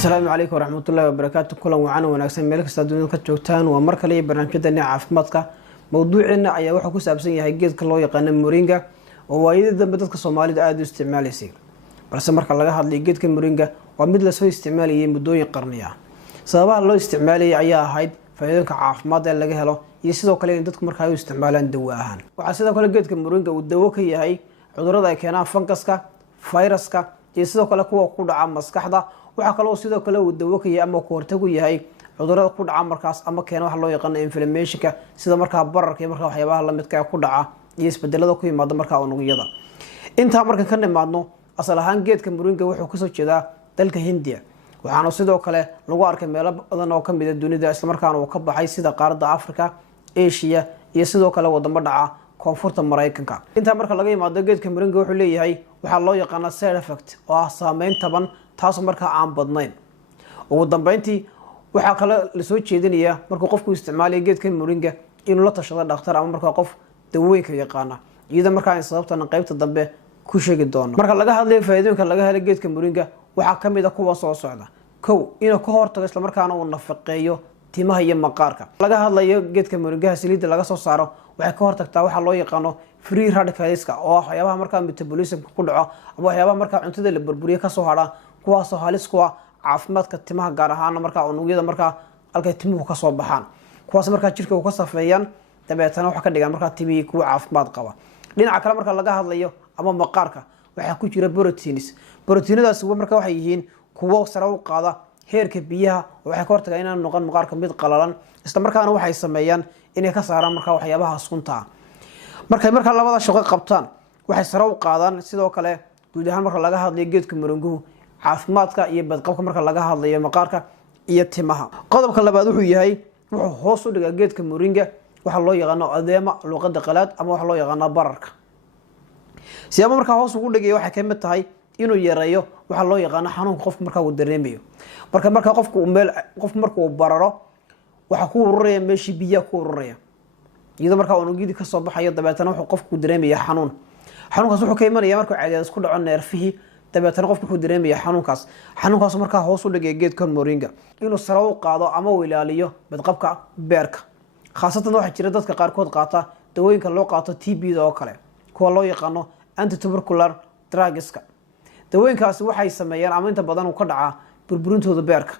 السلام عليكم ورحمة الله وبركاته. كل وعنا وناقصين ملك استديون كتوجتان ومركلي برنامجنا عافمادك موضوعنا ayaa waxa ku saabsan yahay geedka loo yaqaan moringa oo waayida dambe dadka Soomaalida aad u isticmaalayeen balse marka laga hadlayo geedka moringa waa mid la soo isticmaalayay muddooyin qarniyo ah sababaha loo isticmaalayay ayaa ahayd faa'iidooyinka caafimaad ee laga helo iyo sidoo kale in dadku markaa ay u isticmaalaan dawo ahaan waxa sidoo kale geedka moringa uu dawo ka yahay cudurrada ay keenaan funguska fayraska iyo sidoo kale kuwa ku dhaca maskaxda waxa kale oo sidoo kale uu dawo ka yahay ama ku hortag u yahay cudurrada ku dhaca markaas ama keena wax loo yaqaan inflammation-ka sida markaa bararka iyo markaa waxyaabaha la midka ah ku dhaca iyo isbedelada ku yimaada markaa unugyada inta markan ka nimaadno asal ahaan geedka moringa wuxuu ka soo jeedaa dalka Hindiya waxaana sidoo kale lagu arkay meelo badan oo kamid ah dunida isla markaana uu ka baxay sida qaaradda Afrika Asia iyo sidoo kale wadamo dhaca koonfurta Mareykanka inta marka laga yimaado geedka moringa wuxuu leeyahay waxa loo yaqaan side effect oo ah saameyn taban taas markaa aan badnayn ugu dambeyntii waxa kale la soo jeedinaya marka qofku isticmaalayo geedka moringa inuu la tashado dhakhtar ama marka qof dawooyinka yaqaan iyada marka ay sababtan qaybta dambe ku sheegi doono marka laga hadlayo faa'iidooyinka laga helo geedka moringa waxa kamid ah kuwa soo socda inuu ka hortago isla markaana uu nafaqeeyo timaha iyo maqaarka laga hadlayo geedka moringa saliidda laga soo saaro waxay ka hortagtaa waxa loo yaqaan free radicals oo waxyaabaha marka metabolism ku dhaco ama waxyaabaha marka cuntada la burburiyo ka soo hara kuwaas oo halis ku ah caafimaadka timaha gaar ahaan marka unugyada marka halka timuhu ka soo baxaan kuwaas marka jirka uu ka safeeyaan dabeetana waxa ka dhigan marka timihii kuwa caafimaad qaba dhinaca kale marka laga hadlayo ama maqaarka waxa ku jira proteinadaas marka waxay yihiin kuwa sare u qaada heerka biyaha waxay ka hortagaan inaan noqon maqaarka mid qalalan isla markaana waxay sameeyaan inay ka saaraan marka waxyaabaha sunta ah marka labada shaqo qabtaan waxay sare u qaadaan sidoo kale guud ahaan marka laga hadlayo geedka moringu caafimaadka iyo badqabka marka laga hadlayo maqaarka iyo timaha qodobka labaad wuxuu yahay wuxuu hoos u dhigaa geedka moringa waxa loo yaqaan adeema luqadda qalaad ama waxa loo yaqaan bararka siyaabo marka hoos ugu dhigay waxa ka mid tahay inuu yareeyo waxa loo yaqaan xanuunka qofka marka uu dareemayo marka qofku uu bararo waxa ku ururaya meeshii biyaha ku ururaya iyadoo marka unugyada ka soo baxayo dabeetana wuxuu qofku dareemaya xanuunkaas wuxuu ka imanaya marka caadada isku dhaco neerfihii dabeetana qofku wuxuu dareemaya xanuunkaas marka hoos u dhigay geedka moringa inuu sare u qaado ama uu ilaaliyo badqabka beerka khaasatan waxa jira dadka qaarkood qaata dawooyinka loo qaato TB-da oo kale kuwa loo yaqaan antitubercular drugs dawooyinkaasi waxay sameeyaan ama inta badan uu ka dhaca burburintooda beerka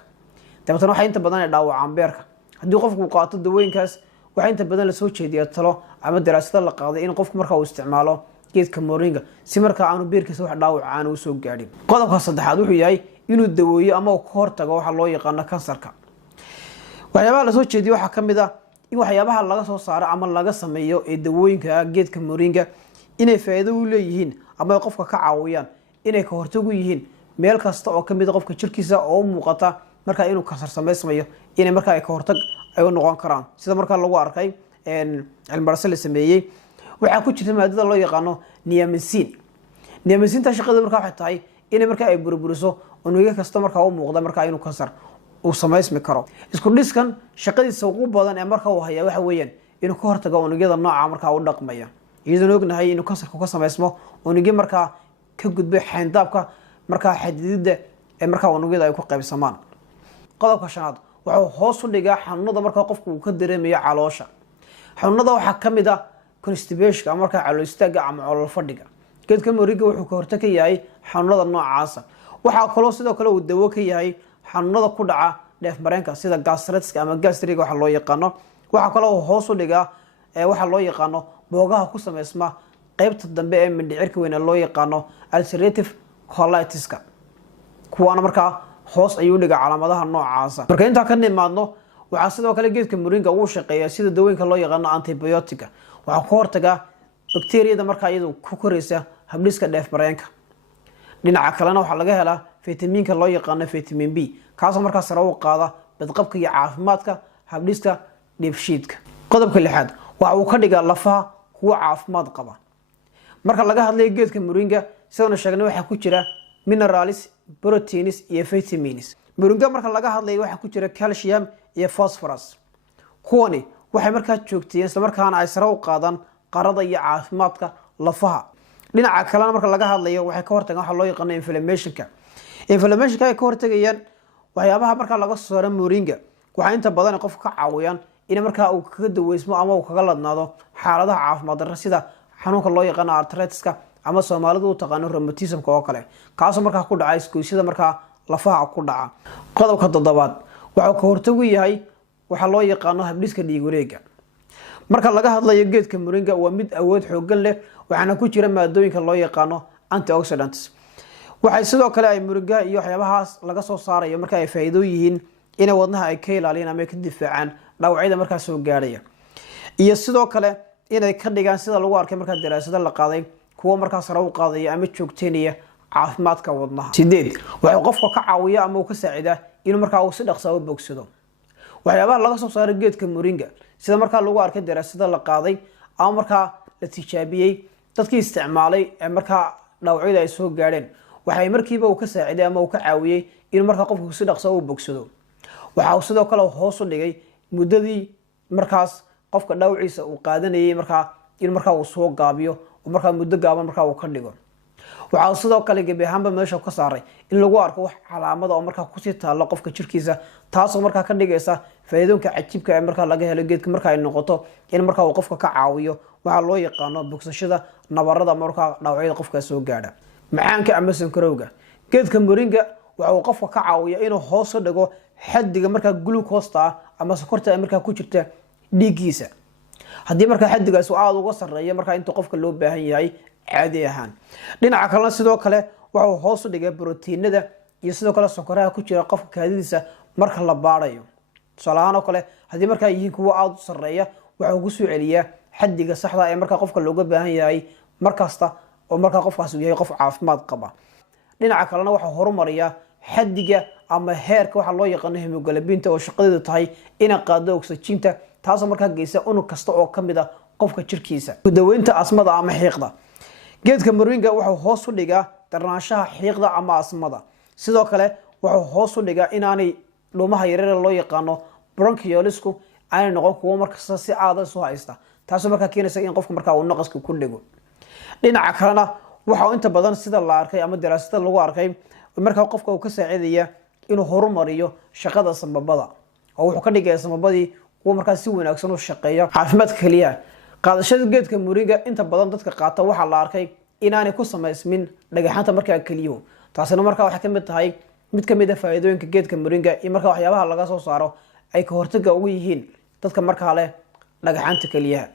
dabeetana waxa inta badan ay dhaawacaan beerka haddii qofku qaato dawooyinkaas waxa inta badan la soo jeediyaa talo ama daraasado la qaaday in qofku marka uu isticmaalo geedka moringa si marka aanu beerkiisa wax dhaawac aan u soo gaadhin qodobka saddexaad wuxuu yahay inuu daweeyo ama uu ka hortago waxa loo yaqaan kansarka waxyaabaha la soo jeediyo waxa kamid ah in waxyaabaha laga soo saaro ama laga sameeyo ee dawooyinka geedka moringa inay faa'iido u leeyihiin ama qofka ka caawiyaan inay ka hortag u yihiin meel kasta oo kamid ah qofka jirkiisa oo muuqata marka inuu kansar sameeyo inay marka ay ka hortag ay u noqon karaan sida marka lagu arkay cilmi baaris la sameeyay waxa ku jirta maadada loo yaqaan niacin ta shaqada marka waxay tahay in marka ay burburiso unugyo kasta marka uu muuqda marka inuu kansar uu sameysmi karo isku dhiskan shaqadiisa ugu badan ee marka uu hayaa waxa weeyaan inuu ka hortago unugyada nooca marka uu dhaqmaya iyadoo ognahay inuu kansarku ka sameysmo unugyo marka ka gudbay xayndaabka marka xadidida ee marka unugyada ay ku qaybsamaan qodobka shanaad wuxuu hoos u dhigaa xanuunada marka qofku uu ka dareemayo caloosha xanuunada waxa kamid ah constipation marka calool istaaga ama calool fadhiga geedka moringa wuxuu ka hortag ka yahay xanuunada noocaas waxa kale sidoo kale uu dawo ka yahay xanuunada ku dhaca dheef mareenka sida gastritis ama gastric waxa loo yaqaan waxa kale oo hoos u dhigaa waxa loo yaqaan boogaha ku sameysma qaybta dambe ee mindhicirka weyn loo yaqaan ulcerative colitis kuwaana marka hoos ayuu dhigaa calaamadaha noocaas marka inta ka nimaadno waxa sidoo kale geedka moringa uu shaqeeyaa sida dawooyinka loo yaqaan antibiotic waxa ka hortaga bakteeriyada marka iyadu ku koraysa habdhiska dheef mareenka dhinaca kalena waxa laga helaa fitamiinka loo yaqaan vitamin B kaas oo marka sare u qaada badqabka iyo caafimaadka habdhiska dheefshiidka qodobka lixaad waxa uu ka dhigaa lafaha kuwa caafimaad qaba marka laga hadlayo geedka moringa sidoo sheegnay waxa ku jira minerals proteins iyo vitamins moringa marka laga hadlayo waxa ku jira calcium iyo phosphorus kuwani waxay marka joogteen isla markaana ay sare u qaadaan qarada iyo caafimaadka lafaha dhinaca kalena marka laga hadlayo waxay ka hortagaan waxa loo yaqaan inflammation-ka ay ka hortagayaan waxyaabaha markaa laga soo saaro moringa waxaa inta badan qofka ka caawiyaan in markaa uu kaga daweysmo ama uu kaga ladnaado xaaladaha caafimaad darro sida xanuunka loo yaqaano arthritis-ka ama Soomaalidu u taqaano rheumatism-ka oo kale kaasoo markaa ku dhaca isgoysyada markaa lafaha ku dhaca. Qodobka toddobaad waxa ka hortagu yahay waxa loo yaqaano habdhiska dhiig wareega. Marka laga hadlayo geedka moringa waa mid awood xooggan leh waxaana ku jira maadooyinka loo yaqaano antioxidants. waxay sidoo kale ay moringa iyo waxyaabahaas laga soo saarayo marka ay faa'iido yihiin in wadnaha ay ka ilaaliyaan ama ka difaacaan dhaawacyada markaa soo gaaraya. iyo sidoo kale inay ka dhigaan sida lagu arkay marka daraasado la qaaday kuwa markaa sare u qaadaya ama joogteynaya caafimaadka wadnaha. 8 waxa qofka ka caawiya ama uu ka saacidaa inuu markaa uu si dhaqso ah u bogsado. waxyaabaha laga soo saaray geedka moringa sida markaa lagu arkay daraasado la qaaday ama markaa la tijaabiyay dadkii isticmaalay ee markaa dhaawacyada ay soo gaareen waxay markiiba uu ka saaciday ama uu ka caawiyay in markaa qofku si dhaqso ah u bogsado. waxa uu sidoo kale hoos u dhigay muddadii markaas qofka dhaawaciisa uu qaadanayay markaa in markaa uu soo gaabiyo oo markaa muddo gaaban markaa uu ka dhigo. waxa sidoo kale gabi ahaanba meesha ka saaray in lagu arko wax calaamado oo markaa ku sii taalo qofka jirkiisa taasoo markaa ka dhigaysa faa'iidooyinka cajiibka ee markaa laga helo geedka markaa ay noqoto in markaa uu qofka ka caawiyo waxa loo yaqaano bogsashada nabarada markaa dhaawacyada qofka soo gaadha. macaanka ama sonkorowga geedka moringa waxa uu qofka ka caawiyo inuu hoos u dhigo xaddiga markaa glucose ama sokorta markaa ku jirta dhiiggiisa. haddii markaa xaddigaas uu aad uga sareeyo markaa inta qofka loo baahan yahay caadi ahaan. dhinaca kale sidoo kale waxa uu hoos u dhigay borotiinada iyo sidoo kale sokoraha ku jira qofka kaadidiisa marka la baarayo. tusaalahaan oo kale haddii markaa yihiin kuwa aad u sareeya waxa uu ku soo celiyaa xaddiga saxda ee markaa qofka looga baahan yahay markasta oo markaa qofkaas uu yahay qof caafimaad qaba. dhinaca kalena waxa horumariya xaddiga ama heerka waxa loo yaqaan hemoglobinta oo shaqadeedu tahay in qaado oksijiinta taasoo markaa geysa unug kasta oo kamid ah qofka jirkiisa. daweynta asmada ama xiiqda geedka moringa wuxuu hoos u dhigaa darnaanshaha xiiqda ama asmada. sidoo kale wuxuu hoos u dhigaa inaanay dhuumaha yaryar loo yaqaano bronchiolisku aanay noqon kuwo markasta si caada soo haysta taasoo markaa keenaysa in qofka markaa uu naqaska ku dhigo. dhinaca kalena waxa inta badan sida la arkay ama daraasada lagu arkay markaa qofka uu ka saacidaya inuu horumariyo shaqada sababada oo wuxuu ka dhigay sababadii kuwa markaa si wanaagsan u shaqeeya caafimaadka kaliya. qaadashada geedka moringa inta badan dadka qaata waxa la arkay inaanay ku samaysmin dhagaxanta markaa kaliyo taasina markaa waxa kamid tahay mid kamid ah faa'iidooyinka geedka moringa iyo markaa waxyaabaha laga soo saaro ay ka hortagga ugu yihiin dadka markaa leh dhagaxanta kaliya.